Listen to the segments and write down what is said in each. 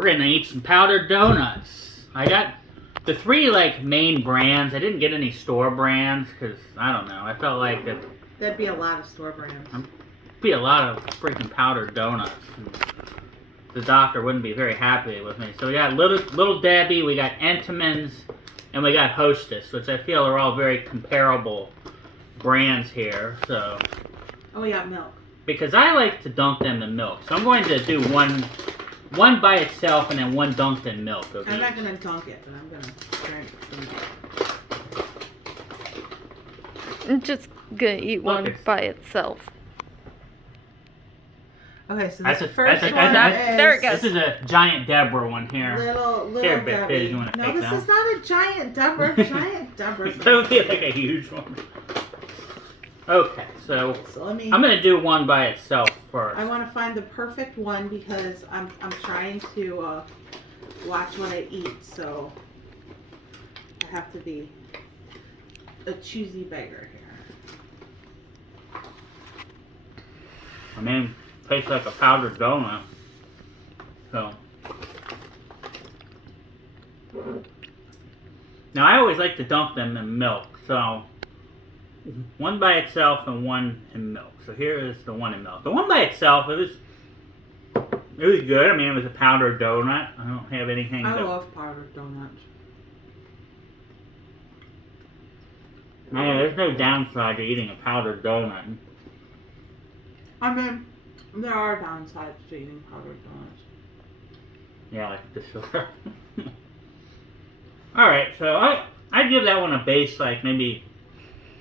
We're gonna eat some powdered donuts. I got the 3 like main brands. I didn't get any store brands because I don't know. I felt like that'd be a lot of store brands. Be a lot of freaking powdered donuts. The doctor wouldn't be very happy with me. So we got Little Debbie, we got Entemann's, and we got Hostess, which I feel are all very comparable brands here. So. Oh, we got milk. Because I like to dunk them in milk, so I'm going to do one by itself and then one dunked in milk. I'm not gonna dunk it, but I'm gonna drink the milk. I'm just gonna eat one by itself. Okay, so that's the a, first that's a, one that's, is... There it goes. This is a giant Deborah one here. Little here, Debbie. Biz, you want to no, take this that is not a giant Deborah. Giant Deborah. That would be like a huge one. Okay, so let me... I'm going to do one by itself first. I want to find the perfect one because I'm trying to watch what I eat, so I have to be a choosy beggar here. I mean, it tastes like a powdered donut. So. Now, I always like to dunk them in milk, so one by itself and one in milk. So here is the one in milk. The one by itself, it was good. I mean, it was a powdered donut. I don't have anything. I love powdered donuts. Man, there's no downside to eating a powdered donut. I mean, there are downsides to eating powdered donuts. Yeah, like the sugar. Alright, so I'd give that one a base, like maybe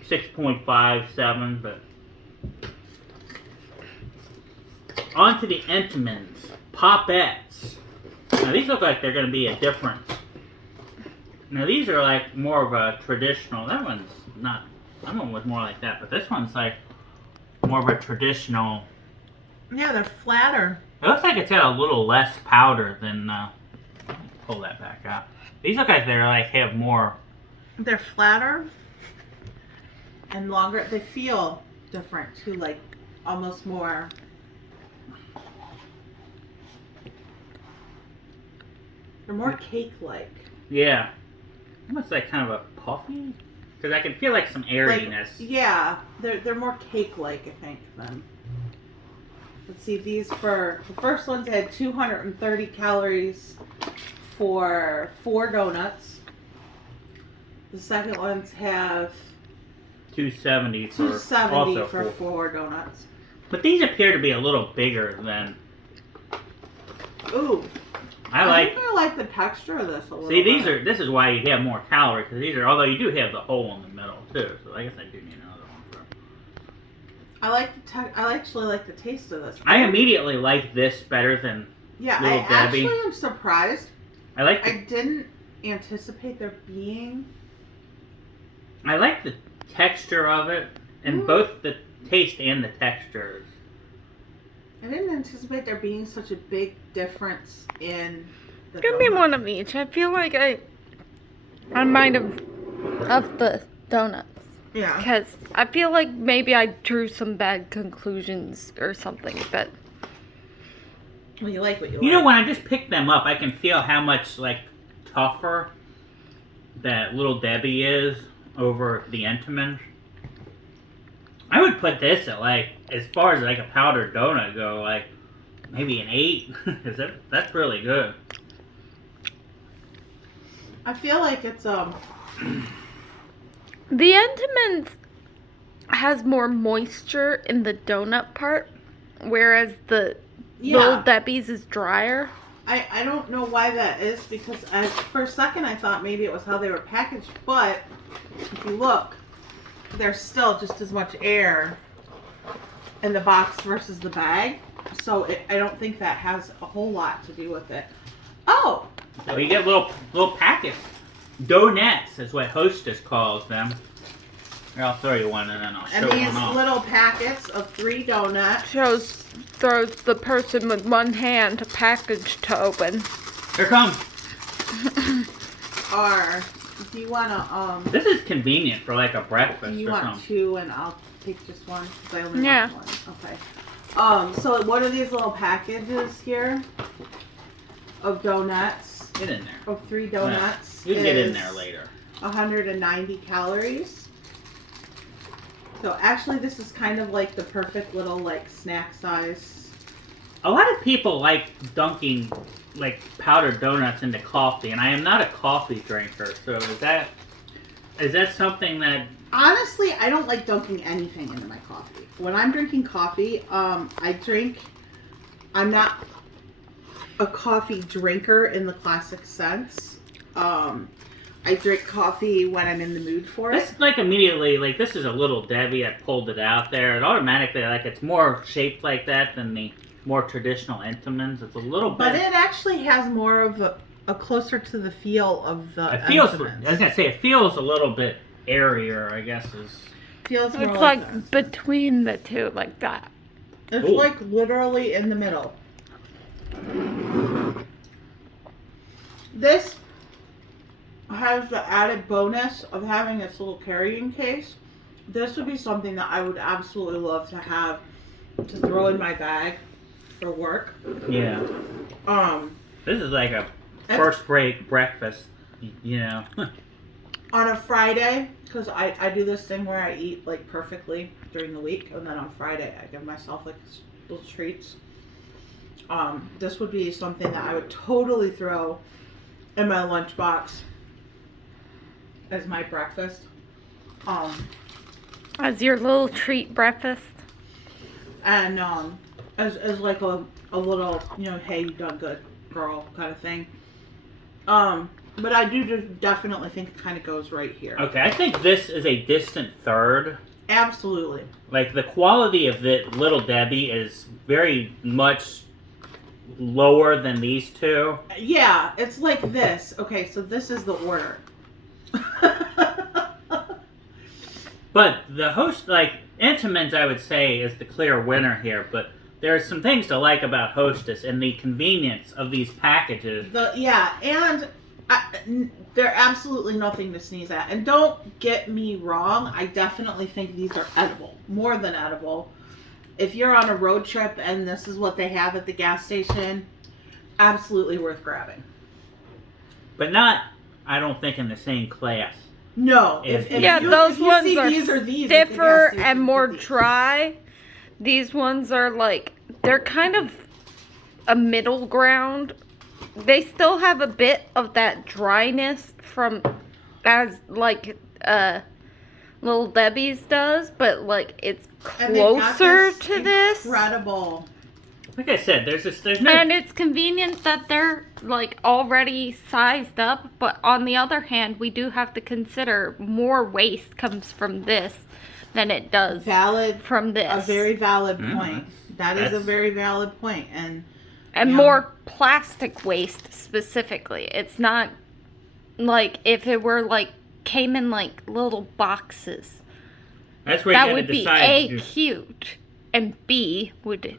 6.5, 7, but on to the Entemanns, Popettes. Now these look like they're going to be a different. Now these are like more of a traditional. That one's not. That one was more like that, but this one's like more of a traditional. Yeah, they're flatter. It looks like it's got a little less powder than. Pull that back out. These look like they're like have more. They're flatter and longer. They feel different too, like almost more. They're more cake-like. Yeah, almost like kind of a puffy. Because I can feel like some airiness. Like, yeah, they're more cake-like, I think, than. Let's see, these the first ones had 230 calories for 4 donuts. The second ones have 270 for 270 for 4 donuts. But these appear to be a little bigger than. Ooh. I think I like the texture of this a little See, bit. this is why you have more calories, because these are, although you do have the hole in the middle too, so I guess I do need another one for. I actually like the taste of this. I immediately like this better than Yeah, Little I Debbie. actually am surprised. I didn't anticipate there being. I like the texture of it, and both the taste and the textures. I didn't anticipate there being such a big difference in the Give me one of each. I feel like I might have of the donuts. Yeah. Because I feel like maybe I drew some bad conclusions or something, but. Well, you like what you like. You know, when I just pick them up, I can feel how much, like, tougher that Little Debbie is over the Entenmann. I would put this at, like, as far as, like, a powdered donut go, like, maybe an 8. Because that's really good. I feel like it's, The Entenmann has more moisture in the donut part, whereas the Little Debbie's is drier. I don't know why that is, because for a second I thought maybe it was how they were packaged, but if you look, there's still just as much air in the box versus the bag, so I don't think that has a whole lot to do with it. Oh! So you get little packets. Donuts is what Hostess calls them. Here, I'll throw you one and then I'll show And one these off. little packets of 3 donuts. Throws the person with one hand a package to open. Here comes. Or, do you want to, This is convenient for like a breakfast you or want something. 2 and I'll take just 1, because I only Yeah. want 1. Okay. So what are these little packages here? of donuts, Get in there. of 3 donuts. You can get in is there later. 190 calories. So actually this is kind of like the perfect little like snack size. A lot of people like dunking like powdered donuts into coffee, and I am not a coffee drinker. So is that something that? Honestly, I don't like dunking anything into my coffee. When I'm drinking coffee, I'm not a coffee drinker in the classic sense. I drink coffee when I'm in the mood for it. This like immediately like this is a Little Debbie. I pulled it out there. It automatically like it's more shaped like that than the more traditional Entenmanns. It's a little bit. But it actually has more of a closer to the feel of the It feels. Entenmanns. I was gonna say it feels a little bit airier. I guess is. Feels more It's like like this. between the two, like that. It's Ooh. like literally in the middle. This has the added bonus of having this little carrying case. This would be something that I would absolutely love to have to throw in my bag for work. Yeah. This is like a first break breakfast. You know. On a Friday, because I do this thing where I eat like perfectly during the week, and then on Friday I give myself like little treats. This would be something that I would totally throw in my lunchbox as my breakfast. As your little treat breakfast. And as like a little, hey, you done good, girl, kind of thing. But I do definitely think it kind of goes right here. Okay, I think this is a distant third. Absolutely. Like the quality of the Little Debbie is very much lower than these two. Yeah, it's like this. Okay, so this is the order. But the Entemann's, I would say, is the clear winner here. But there are some things to like about Hostess and the convenience of these packages. And they're absolutely nothing to sneeze at. And don't get me wrong, I definitely think these are edible, more than edible. If you're on a road trip and this is what they have at the gas station, absolutely worth grabbing. But not, I don't think, in the same class. No. Those ones are these stiffer and more dry. These ones are like, they're kind of a middle ground. They still have a bit of that dryness from as like Little Debbie's does, but like it's closer to this. Incredible. Like I said, there's no. And it's convenient that they're like already sized up, but on the other hand, we do have to consider more waste comes from this than it does from this. A very valid point. That is a very valid point. And more plastic waste specifically. It's not like if it were like came in like little boxes. That's where that you would be decide cute, and B would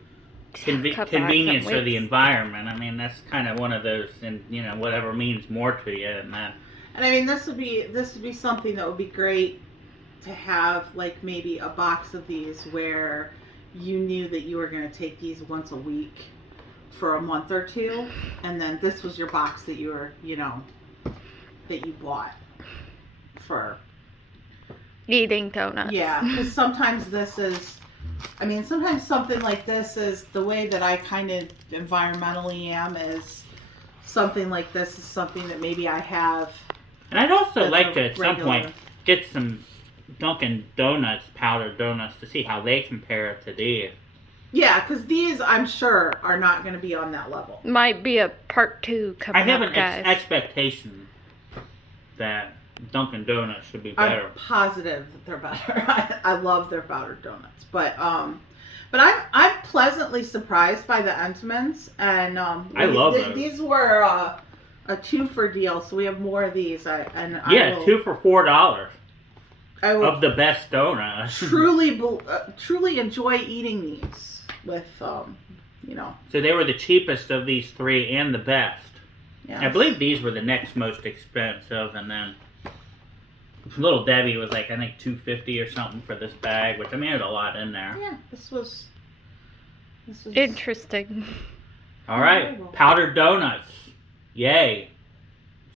convenience for the environment. I mean, that's kind of one of those, and whatever means more to you than that. And I mean, this would be something that would be great to have, like maybe a box of these where you knew that you were going to take these once a week for a month or two, and then this was your box that you were, that you bought for eating donuts. Yeah, because sometimes sometimes something like this is the way that I kind of environmentally am, is something like this is something that maybe I have. And I'd also like to, at some point, get some Dunkin' Donuts powdered donuts to see how they compare to these. Yeah, because these, I'm sure, are not going to be on that level. Might be a part 2 coming up, guys. I have an expectation that Dunkin' Donuts should be better. I'm positive that they're better. I love their powdered donuts, but I'm pleasantly surprised by the Entemanns, and I love those. These were a 2-for deal, so we have more of these. 2 for $4. I will of the best donuts. truly enjoy eating these with, So they were the cheapest of these 3 and the best. Yes. I believe these were the next most expensive, and then Little Debbie was like, I think $2.50 or something for this bag, which I mean, there's a lot in there. Yeah, this was interesting. All right, powdered donuts. Yay.